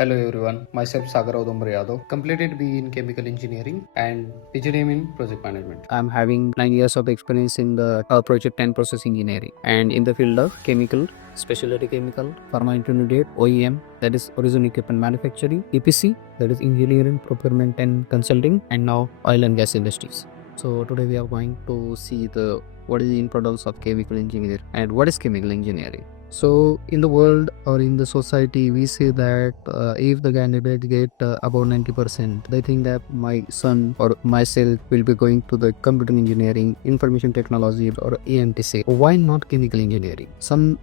Hello everyone, myself Sagar Udumbar Yadav, completed BE in Chemical Engineering and PGDM in Project Management. I'm having 9 years of experience in the project and process engineering and in the field of chemical, specialty chemical, pharma intermediate, OEM, that is original equipment manufacturing, EPC, that is engineering, procurement and consulting, and now oil and gas industries. So today we are going to see what is the importance of chemical engineering and what is chemical engineering. So in the world or in the society, we say that if the candidate get above 90%, they think that my son or myself will be going to the computer engineering, information technology or EMTC. Why not chemical engineering? Some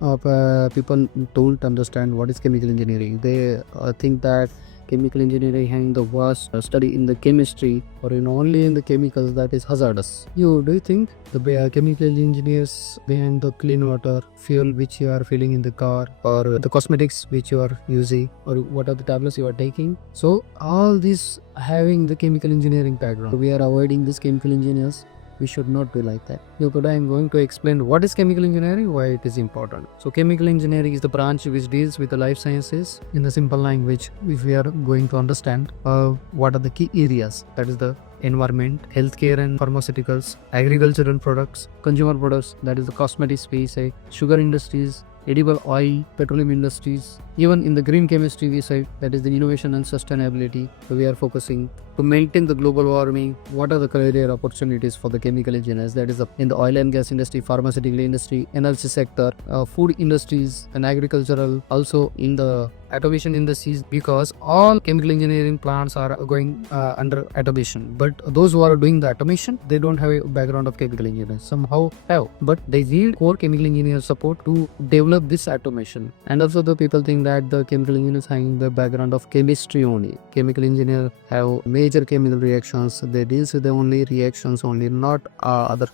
people don't understand what is chemical engineering. They think that chemical engineering having the vast study in the chemistry or only in the chemicals that is hazardous. Do you think the chemical engineers behind the clean water, fuel which you are filling in the car, or the cosmetics which you are using, or what are the tablets you are taking? So all this having the chemical engineering background. We are avoiding these chemical engineers. We should not be like that. Today I am going to explain what is chemical engineering, why it is important. So chemical engineering is the branch which deals with the life sciences in a simple language. If we are going to understand what are the key areas, that is the environment, healthcare and pharmaceuticals, agricultural products, consumer products, that is the cosmetic space, sugar industries, edible oil, petroleum industries. Even in the green chemistry we say that is the innovation and sustainability. So we are focusing to maintain the global warming. What are the career opportunities for the chemical engineers? That is in the oil and gas industry, pharmaceutical industry, energy sector, food industries and agricultural, also in the automation industries, because all chemical engineering plants are going under automation. But those who are doing the automation, they don't have a background of chemical engineers. Somehow have, but they need core chemical engineer support to develop this automation. And also the people think that the chemical engineers having the background of chemistry only. Chemical engineers have major chemical reactions. They deal with the only reactions only, not other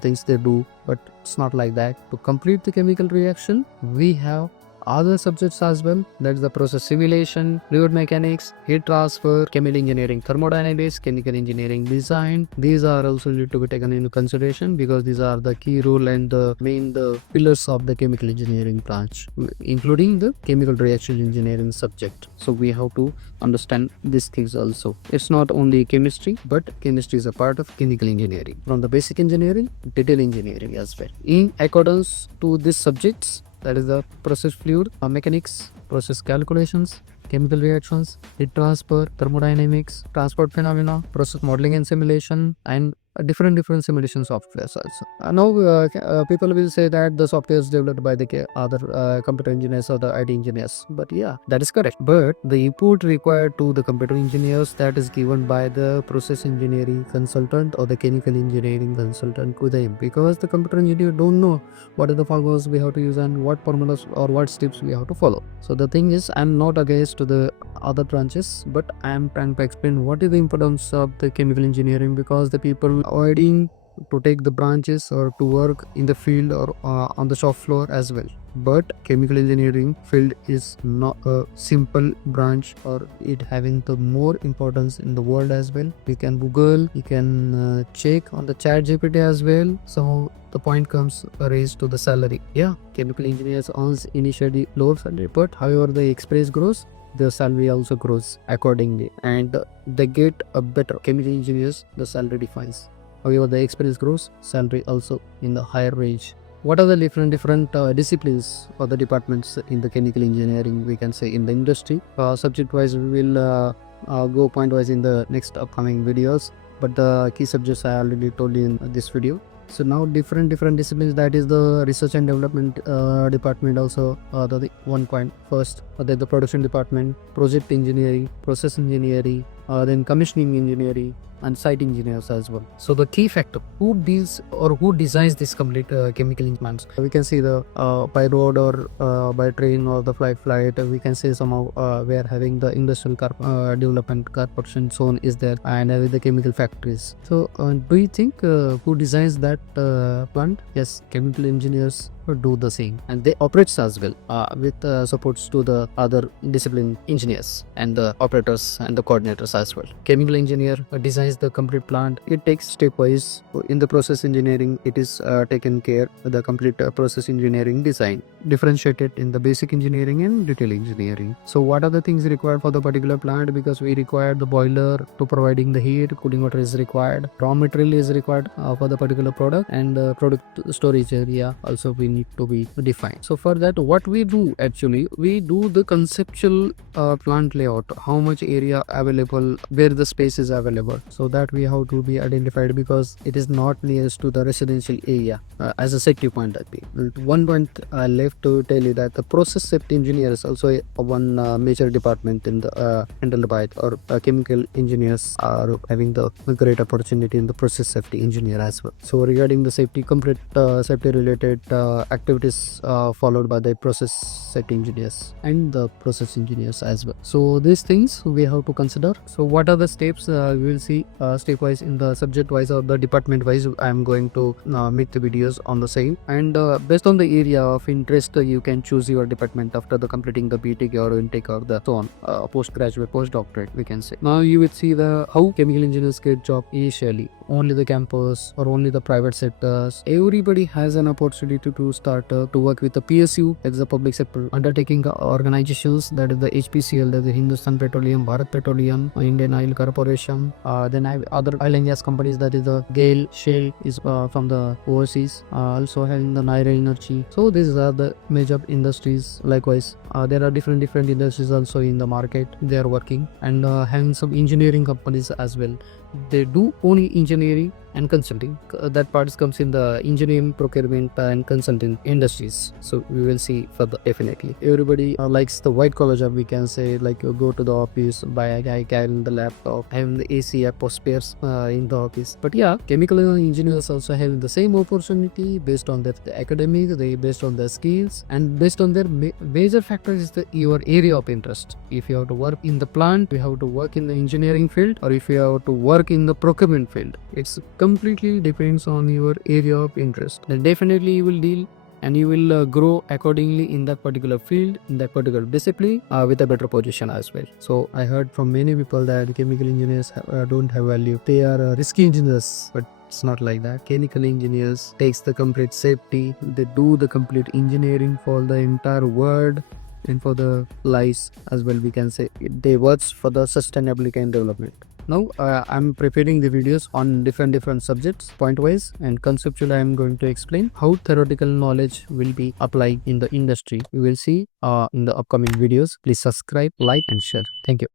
things they do. But it's not like that. To complete the chemical reaction, we have other subjects as well. That's the process simulation, fluid mechanics, heat transfer, chemical engineering, thermodynamics, chemical engineering design. These are also need to be taken into consideration because these are the key role and the pillars of the chemical engineering branch, including the chemical reaction engineering subject. So we have to understand these things also. It's not only chemistry, but chemistry is a part of chemical engineering. From the basic engineering, detail engineering as well. In accordance to these subjects, that is the process fluid mechanics, process calculations, chemical reactions, heat transfer, thermodynamics, transport phenomena, process modeling and simulation, and different simulation softwares also. Now people will say that the software is developed by the other computer engineers or the IT engineers, but yeah, that is correct. But the input required to the computer engineers, that is given by the process engineering consultant or the chemical engineering consultant to them, because the computer engineer don't know what are the formulas we have to use and what formulas or what steps we have to follow. So the thing is, I'm not against to the other branches, but I am trying to explain what is the importance of the chemical engineering, because the people avoiding to take the branches or to work in the field or on the shop floor as well. But chemical engineering field is not a simple branch, or it having the more importance in the world as well. You can Google, you can check on the chat GPT as well. So the point comes raised to the salary. Yeah, chemical engineers earns initially low salary, but however the experience grows, the salary also grows accordingly, and they get a better. Chemical engineers, the salary defines. However, the experience grows, salary also in the higher range. What are the different disciplines or the departments in the chemical engineering? We can say in the industry. Subject wise, we will go point wise in the next upcoming videos. But the key subjects I already told you in this video. So now different disciplines, that is the research and development department also the one point first, then the production department, project engineering, process engineering, then commissioning engineering and site engineers as well. So the key factor, who deals or who designs this complete chemical engineering? We can see the by road or by train or the flight, we can say somehow we are having the industrial development corporation zone is there, and with the chemical factories. So do you think who designs that plant? Yes, chemical engineers do the same, and they operates as well with supports to the other discipline engineers and the operators and the coordinators as well. Chemical engineer designs is the complete plant. It takes stepwise. In the process engineering, it is taken care the complete process engineering design, differentiated in the basic engineering and detail engineering. So what are the things required for the particular plant? Because we require the boiler to providing the heat, cooling water is required, raw material is required for the particular product, and product storage area also we need to be defined. So for that, what we do actually, we do the conceptual plant layout, how much area available, where the space is available, so that we have to be identified, because it is not nearest to the residential area as a safety point. One point I left to tell you that the process safety engineer is also one major department in the handled by it, or chemical engineers are having the great opportunity in the process safety engineer as well. So regarding the safety, complete safety related activities followed by the process safety engineers and the process engineers as well. So these things we have to consider. So what are the steps? We will see stepwise in the subject wise or the department wise. I am going to make the videos on the same, and based on the area of interest, you can choose your department after the completing the BTech or intake or the so on, postgraduate, postdoctorate we can say. Now you will see the how chemical engineers get job initially. Only the campus or only the private sectors. Everybody has an opportunity to start to work with the PSU, that is the public sector undertaking organizations, that is the HPCL, that is the Hindustan Petroleum, Bharat Petroleum, Indian Oil Corporation. Then I have other oil and gas companies, that is the GAIL, Shell is from the overseas. Also having the Naira Energy. So these are the major industries. Likewise, there are different industries also in the market. They are working, and having some engineering companies as well. They do only engineering and consulting. That part comes in the engineering, procurement and consulting industries. So we will see further. Definitely everybody likes the white collar job, we can say, like you go to the office, buy a guy carrying the laptop, having the AC atmospheres in the office. But yeah, chemical engineers also have the same opportunity based on their academics, they based on their skills, and based on their major factors is your area of interest. If you have to work in the plant, you have to work in the engineering field, or if you have to work in the procurement field, it's completely depends on your area of interest. Then definitely you will deal and you will grow accordingly in that particular field, in that particular discipline, with a better position as well. So I heard from many people that chemical engineers don't have value, they are risky engineers, but it's not like that. Chemical engineers takes the complete safety, they do the complete engineering for the entire world and for the lives as well, we can say. They work for the sustainability and development. Now I'm preparing the videos on different subjects point wise, and conceptually I'm going to explain how theoretical knowledge will be applied in the industry. We will see in the upcoming videos. Please subscribe, like and share. Thank you.